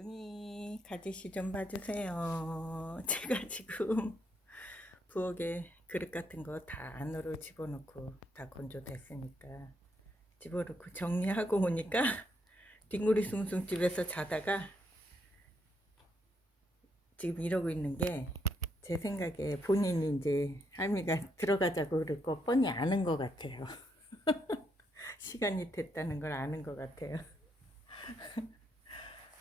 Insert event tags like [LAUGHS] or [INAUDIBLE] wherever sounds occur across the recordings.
귀염둥이 가지씨 좀 봐주세요. [LAUGHS] 제가 지금 부엌에 그릇 같은 거 다 안으로 집어넣고 다 건조됐으니까 집어넣고 정리하고 오니까 [LAUGHS] 뒹구리 숭숭 집에서 자다가 지금 이러고 있는 게 제 생각에 본인이 이제 할미가 들어가자고 거 뻔히 아는 것 같아요. [LAUGHS] 시간이 됐다는 걸 아는 것 같아요.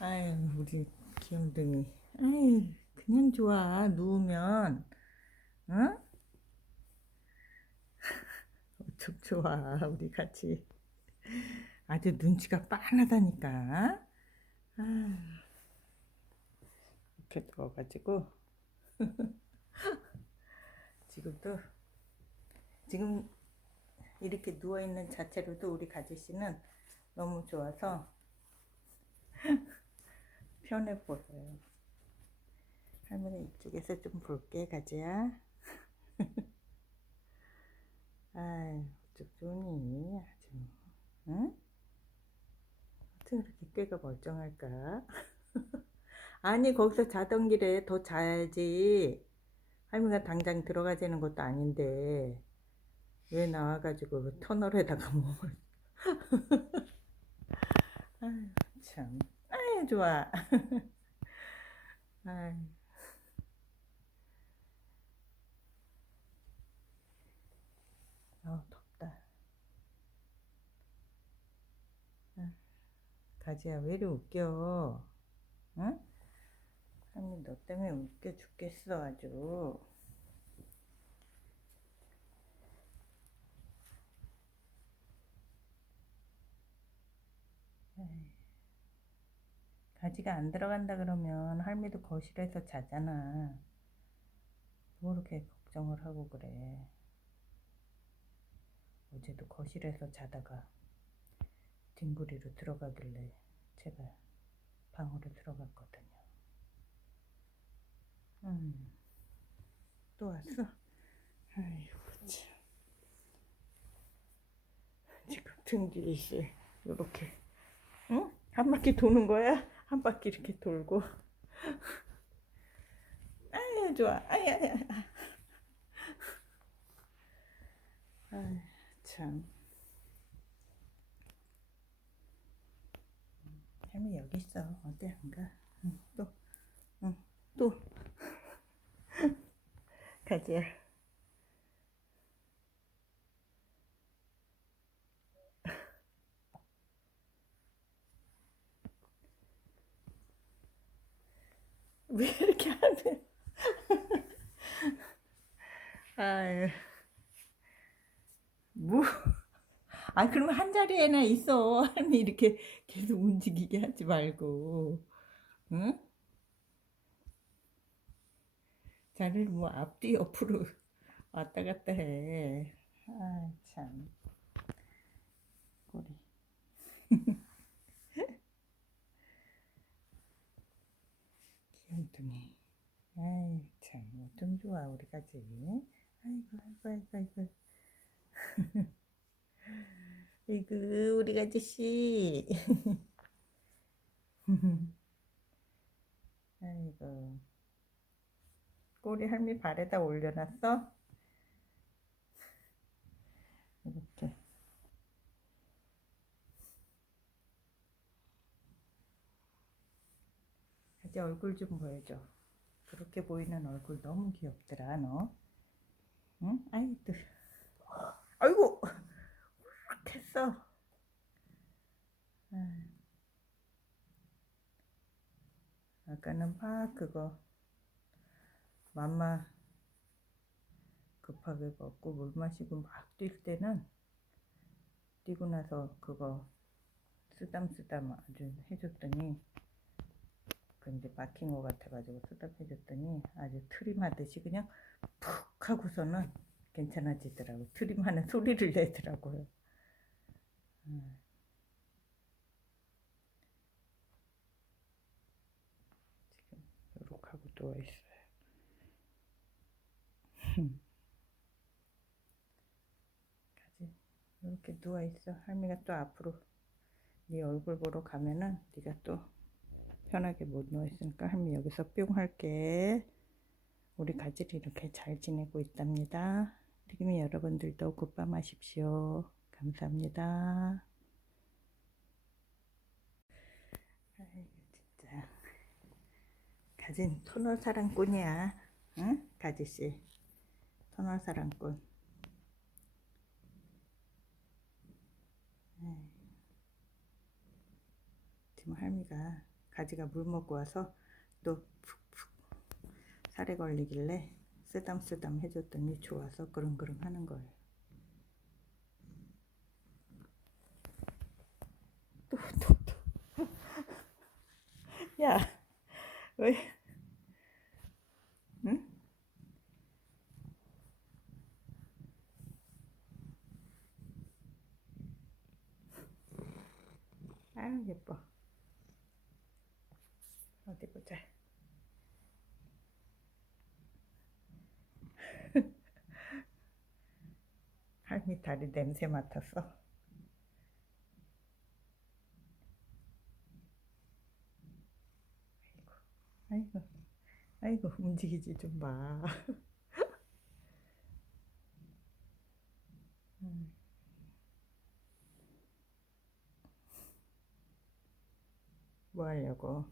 아유, 우리 귀염둥이. 아유, 그냥 좋아. 누우면, 응? [LAUGHS] 어쩜 좋아. 우리 같이. 아주 눈치가. 아유, 이렇게 누워가지고. [LAUGHS] 지금도, 지금 이렇게 누워있는 자체로도 우리 가지씨는 너무 좋아서 편해 보여요. 할머니 이쪽에서 좀 볼게, 가지야. [LAUGHS] 아유, 어쩌 좋니, 아주. 응? 어떻게 그렇게 꾀가 멀쩡할까? [LAUGHS] 아니, 거기서 자던 길에 더 자야지. 할머니가 당장 들어가자는 것도 아닌데, 왜 나와가지고 터널에다가 몸을. [LAUGHS] 아유, 참. 아유, 좋아. [LAUGHS] 아유. 어, 덥다. 아, 가지야, 왜 이리 웃겨? 응? 할머니 너 때문에 웃겨 죽겠어, 아주. 에이. 가지가 안 들어간다 그러면 할미도 거실에서 자잖아. 뭐 그렇게 걱정을 하고 그래. 어제도 거실에서 자다가 뒹구리로 들어가길래 제가 방으로 들어갔거든요. 음, 또 왔어? 아이고, 참. 지금 등 뒤에 있어. 요렇게. 응? 한 바퀴 도는 거야? 한 바퀴 이렇게 돌고. [LAUGHS] 아유, 좋아. 아유, 아유, 아유. 참. 할머니 여기 있어. 어때, 안 가? 응, 또, 응, 또. [LAUGHS] 가지 8 뭐? 아 그러면 한 자리에나 있어. 아니 이렇게 계속 움직이게 하지 말고, 응? 자리를 뭐 앞뒤 옆으로 [LAUGHS] 왔다 갔다 해. 아 참. 꼬리. [LAUGHS] 귀염둥이. 아이 참, 좀 좋아 우리 까지. 아이고, 아이고, 아이고, 아이고. [LAUGHS] 아이고, 우리 가지씨. [LAUGHS] 아이고. 꼬리 할미 발에다 올려놨어? 이렇게. 이제 얼굴 좀 보여줘. 그렇게 보이는 얼굴 너무 귀엽더라, 너. 응? 아이, 또. 아이고! 됐어. 아. 아까는 막 그거 맘마 급하게 먹고 물 마시고 막 뛸 때는 뛰고 나서 그거 쓰담쓰담 아주 해줬더니 그 이제 막힌 것 같아가지고 쓰담 해줬더니 아주 트림하듯이 그냥 푹 하고서는 괜찮아지더라고 트림하는 소리를 내더라고요 음. 지금 요렇게 하고 누워 있어요 가지 이렇게 누워 있어 할미가 또 앞으로 네 얼굴 보러 가면은 네가 또 편하게 못 누워 있으니까 할미 여기서 뿅 할게. 우리 가지를 이렇게 잘 지내고 있답니다. 지금이 여러분들도 굿밤 하십시오. 감사합니다. 아이고 진짜 가진 터널 사랑꾼이야. 응? 가지씨 터널 사랑꾼. 지금 할미가 가지가 물 먹고 와서 또 살에 걸리길래 쓰담쓰담 해줬더니 좋아서 그릉그릉 하는 거예요. 또, 또, 또. [LAUGHS] 야, 왜? 응? 아유, 예뻐. 어디 보자. 할미 다리 냄새 맡았어. 아이고, 아이고, 움직이지 좀 마. 음. 뭐 하려고?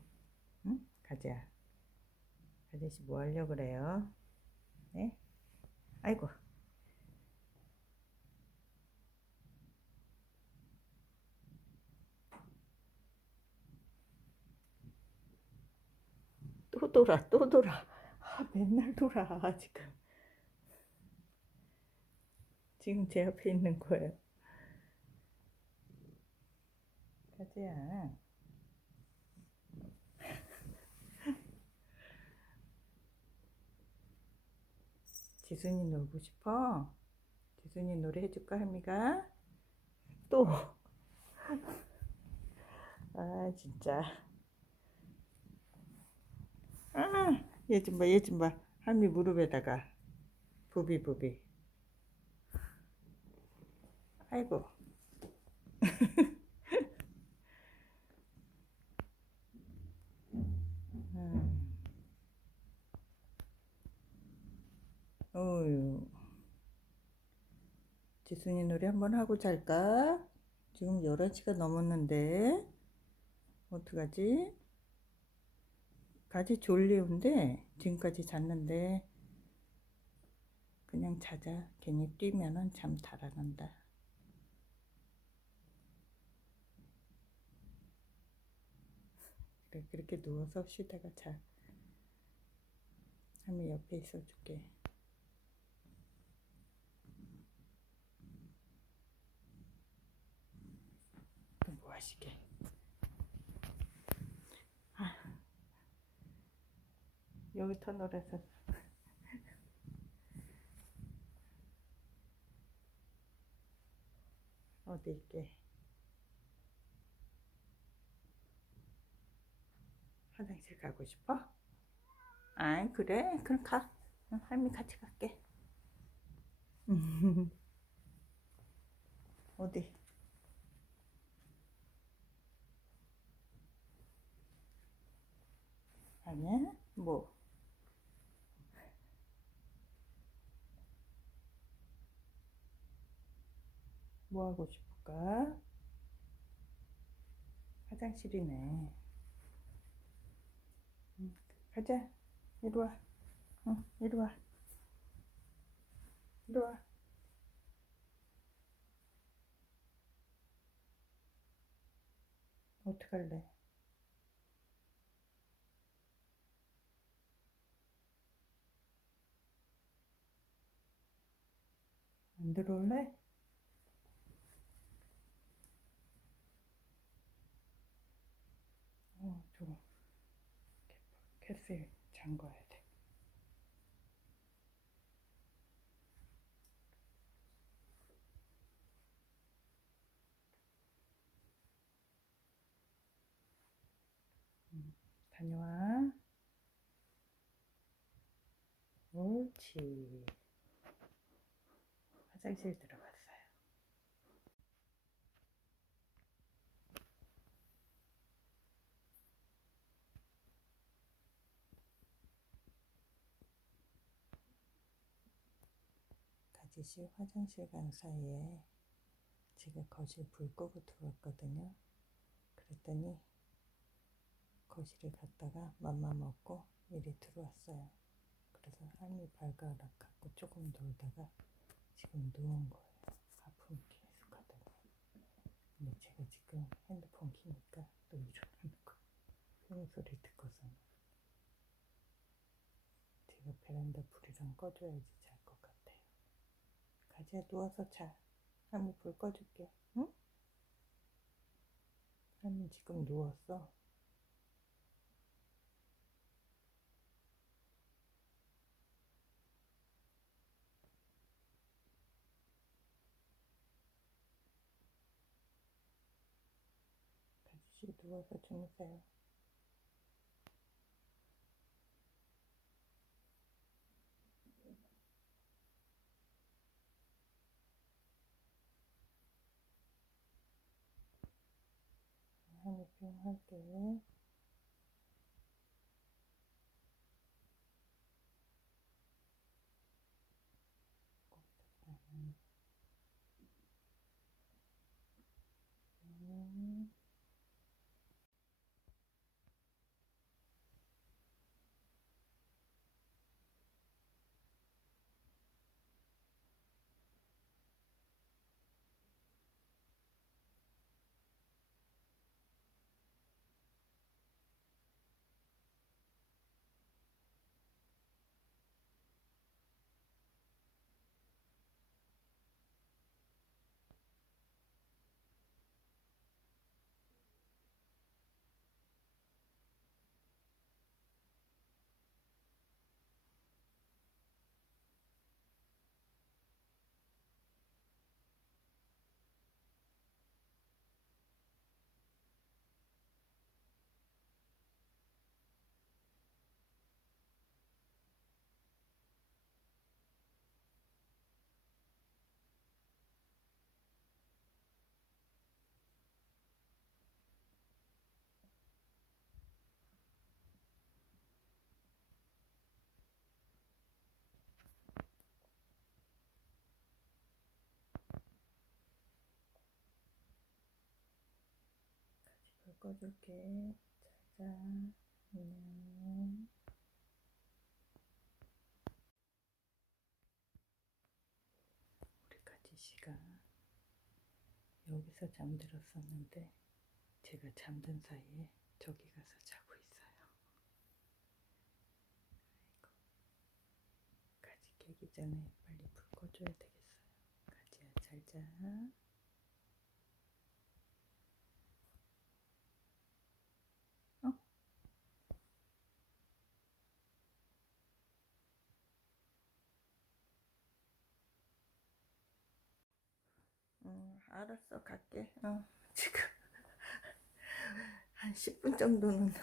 응? 가자. 아저씨 뭐 하려고 그래요? 네? 아이고. 또 돌아, 또 돌아. 아, 맨날 돌아, 지금. 지금 제 옆에 있는 거예요. 가지야. 지순이 놀고 싶어? 지순이 노래 해줄까, 할미가? 또. 아, 진짜. 아, 얘 좀 봐, 얘 좀 봐. 할미 무릎에다가. 부비, 부비. 아이고. 음. 어유. 지순이 노래 한번 하고 잘까? 지금 11시가 넘었는데. 어떡하지? 가지 졸리운데 지금까지 잤는데 그냥 자자. 괜히 뛰면은 잠 달아난다. 그래, 그렇게 누워서 쉬다가 자. 할미 옆에 있어줄게. 또 뭐 하시게? 아, 여기 터널에서. [LAUGHS] 어디 있게? 화장실 가고 싶어? 아이 그래. 그럼 가. 응, 할미 같이 갈게. [LAUGHS] 어디? 아니야? 뭐 뭐 하고 싶을까? 화장실이네. 응, 가자. 이리 와. 응, 이리 와. 이리 와. 어떡할래? 안 들어올래? 어, 저거 잠가야 돼. 음, 다녀와. 옳지. 화장실 들어갔어요. 가 지씨 화장실 간 사이에 제가 거실 불 끄고 들어왔거든요. 그랬더니 거실에 갔다가 맘마 먹고 이리 들어왔어요. 그래서 할미 발가락 갖고 조금 놀다가 지금 누운 거예요. 아픔 계속 하더니. 근데 제가 지금 핸드폰 키니까 또 일어나는 거. 흉 소리 듣고서는. 제가 베란다 불이랑 꺼줘야지. 가지야 누워서 자. 할미 불 꺼줄게. 응? 할미 지금 누웠어. 가지씨 누워서 주무세요. 할게. 음. 불 꺼줄게. 자자. 안녕. 우리 가지씨가 여기서 잠들었었는데 제가 잠든 사이에 저기 가서 자고 있어요. 아이고. 가지 깨기 전에 빨리 불 꺼줘야 되겠어요. 가지야 잘 자. 알았어, 갈게. 어, 지금 [LAUGHS] 한 10분 정도는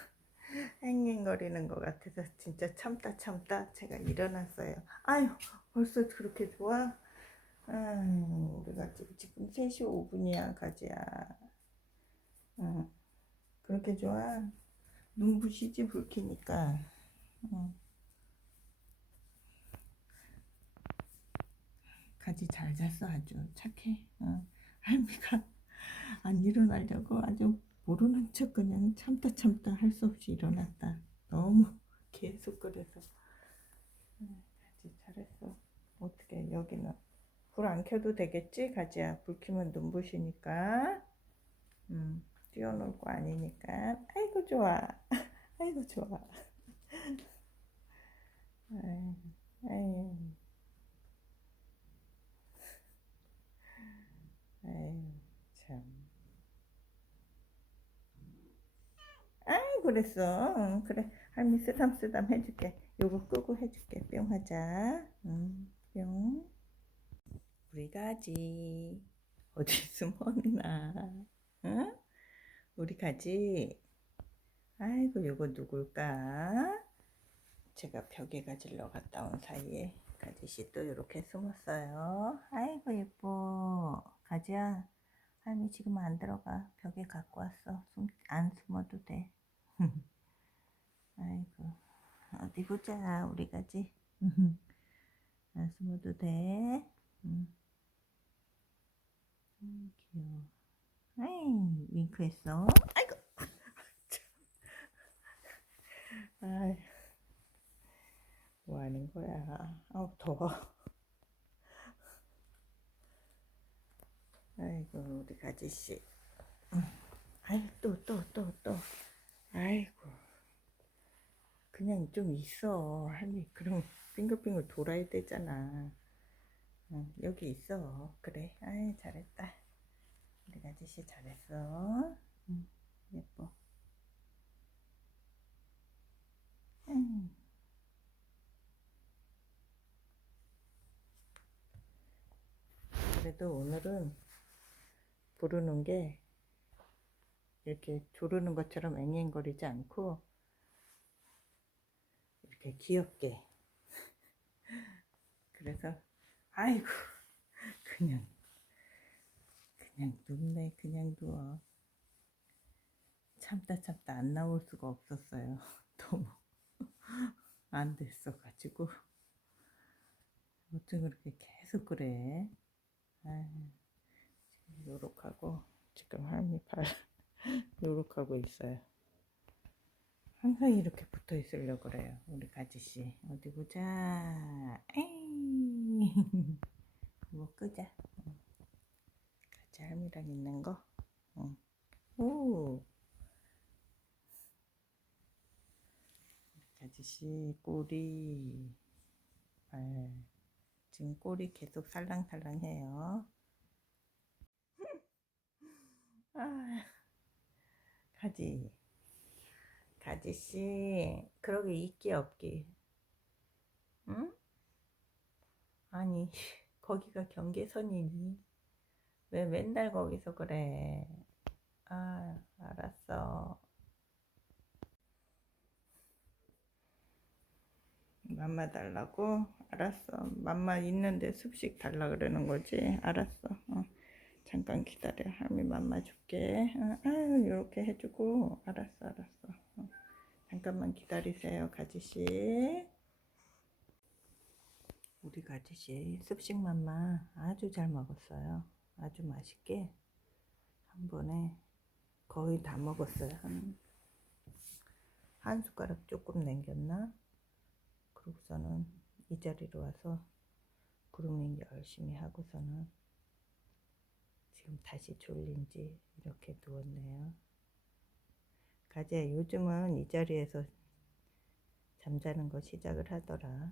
앵앵거리는 것 같아서 진짜 참다 참다 제가 일어났어요. 아유, 벌써 그렇게 좋아? 음, 우리가 지금 지금 3시 5분이야, 가지야. 응, 그렇게 좋아? 눈부시지, 불 켜니까. 응. 가지 잘 잤어 아주 착해. 어. 할미가 [LAUGHS] 안 일어나려고 아주 모르는 척 그냥 참다 참다 할 수 없이 일어났다. 너무 계속 그래서 음, 가지 잘했어. 어떻게 여기는 불 안 켜도 되겠지 가지야. 불 켜면 눈부시니까. 음 뛰어놀 거 아니니까. 아이고 좋아. [LAUGHS] 아이고 좋아. [LAUGHS] 아이, 아이. 아유, 참. 아이, 그랬어. 응, 그래. 할미 쓰담쓰담 해줄게. 요거 끄고 해줄게. 뿅 하자. 응, 뿅. 우리 가지. 어디 숨었나? 응? 우리 가지. 아이고, 요거 누굴까? 제가 벽에 가지러 갔다 온 사이에 가지씨 또 이렇게 숨었어요. 아이고 예뻐. 가지야. 할미 지금 안 들어가. 벽에 갖고 왔어. 숨, 안 숨어도 돼. [LAUGHS] 아이고. 어디 보자. 우리 가지. [LAUGHS] 안 숨어도 돼. 응. 음, 귀여워. 아이, 윙크했어. 아이고. [LAUGHS] 아이, 뭐 하는 거야. 아우, 더워. 아이고, 우리 가지씨. 응. 아이, 또, 또, 또, 또. 아이고. 그냥 좀 있어. 할미, 그럼 빙글빙글 돌아야 되잖아. 응, 여기 있어. 그래. 아이, 잘했다. 우리 아저씨 잘했어. 응, 예뻐. 응. 그래도 오늘은 부르는 게 이렇게 조르는 것처럼 앵앵거리지 않고 이렇게 귀엽게. [LAUGHS] 그래서 아이고 그냥 그냥 눕네 그냥 누워. 참다 참다 안 나올 수가 없었어요. [LAUGHS] 너무 [LAUGHS] 안 됐어 가지고. 어쩜 그렇게 계속 그래? 아유, 요렇하고 지금 할미 팔 [LAUGHS] 요렇하고 있어요. 항상 이렇게 붙어 있으려 그래요. 우리 가지씨. 어디 보자. 에이 [LAUGHS] 뭐 끄자. 응. 같이 할미랑 있는 거? 응. 오. 가지씨 꼬리. 발. 지금 꼬리 계속 살랑살랑해요 아 가지. 가지씨 그러게 있기 없기. 응? 아니 [LAUGHS] 거기가 경계선이니? 왜 맨날 거기서 그래? 아 알았어. 맘마 달라고? 알았어. 맘마 있는데 습식 달라 그러는 거지? 알았어. 어. 잠깐 기다려. 할미 맘마 줄게. 어, 아유 이렇게 해주고. 알았어 알았어. 어. 잠깐만 기다리세요 가지씨. 우리 가지씨 습식 맘마 아주 잘 먹었어요. 아주 맛있게 한 번에 거의 다 먹었어요. 한, 한 숟가락 조금 남겼나? 그러고서는 이 자리로 와서 그루밍 열심히 하고서는 지금 다시 졸린지 이렇게 누웠네요. 가지야 요즘은 이 자리에서 잠자는 거 시작을 하더라.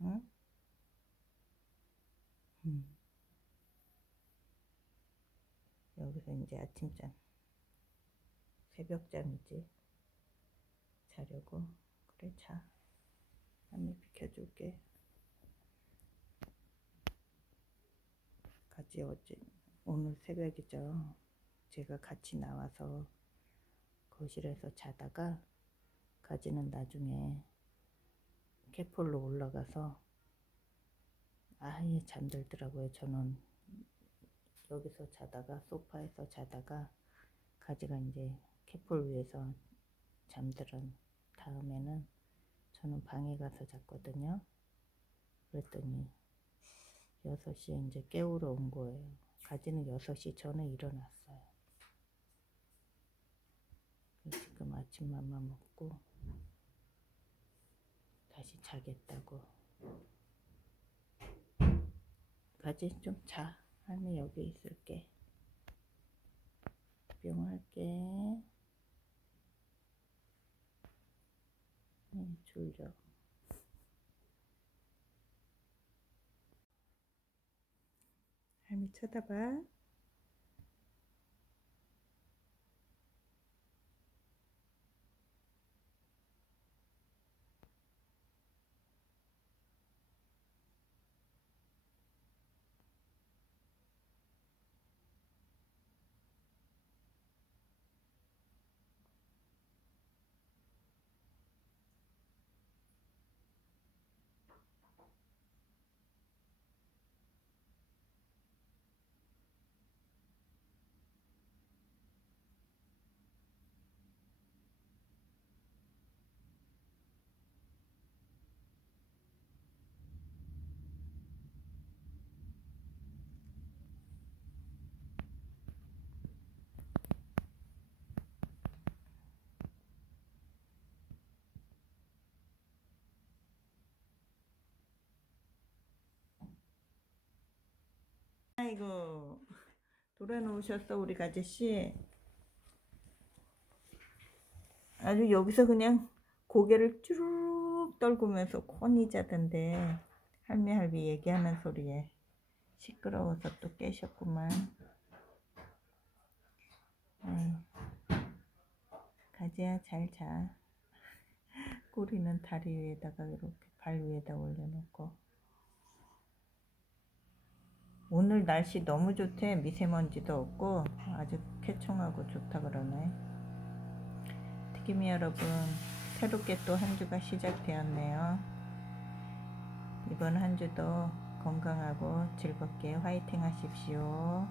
응? 음. 여기서 이제 아침잠 새벽잠이지 자려고 그래 자 한번 비켜줄게 가지 어제 오늘 새벽이죠 제가 같이 나와서 거실에서 자다가 가지는 나중에 캐폴로 올라가서 아예 잠들더라고요 저는 여기서 자다가 소파에서 자다가 가지가 이제 캐폴 위에서 잠들은 다음에는 저는 방에 가서 잤거든요. 그랬더니 6시에 이제 깨우러 온 거예요. 가지는 6시 전에 일어났어요. 지금 아침맘만 먹고 다시 자겠다고. 가지 좀 자. 할미 여기 있을게. 뿅 할게. 음, 졸려. 할미 쳐다봐. 아이고 돌아놓으셨어 우리 아저씨. 아주 여기서 그냥 고개를 쭈룩 떨구면서 콘이 자던데 할미 할미 얘기하는 소리에 시끄러워서 또 깨셨구만. 가지야 잘자. 꼬리는 다리 위에다가 이렇게 발 위에다 올려놓고 오늘 날씨 너무 좋대. 미세먼지도 없고 아주 쾌청하고 좋다 그러네. 튀김이 여러분 새롭게 또 한 주가 시작되었네요. 이번 한 주도 건강하고 즐겁게 화이팅 하십시오.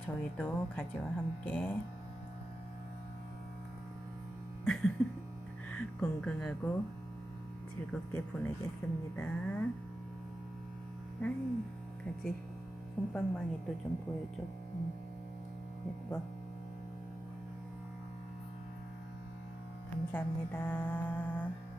저희도 가지와 함께 [LAUGHS] 건강하고 즐겁게 보내겠습니다. 아이, 가지. 손방망이도 좀 보여줘. 응. 예뻐. 감사합니다.